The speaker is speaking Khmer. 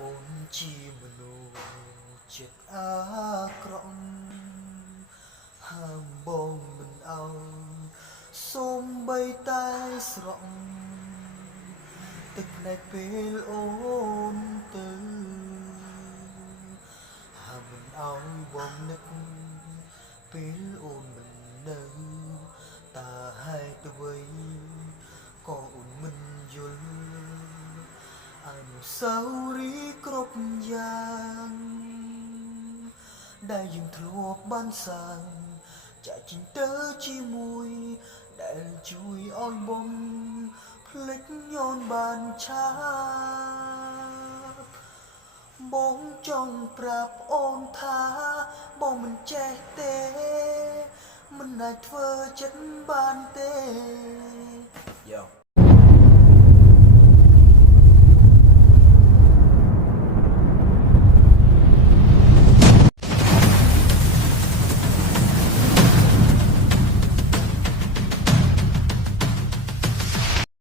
អូនជាមនុស្សចិត្តអាក្រក់ហាមបងមិនអោយសូម្បីតែស្រក់ទឹកភ្នែកពេលអូនទៅហាមមិនអោយបងនឹកពេលអូនមិននៅតើហេតុអ្វីក៏អូនមិនយល់អនុស្សាវរីយ៍គ្រប់យ៉ាងដែលយើងធ្លាប់បានសាងចាក់ចេញទៅជាមួយដែលជួយឲ្យបងភ្លេចញោនបានឆាប់បងចង់ប្រាប់អូនថាបងមិនចេះទេមិនអាចធ្វើចិត្តបានទេយោ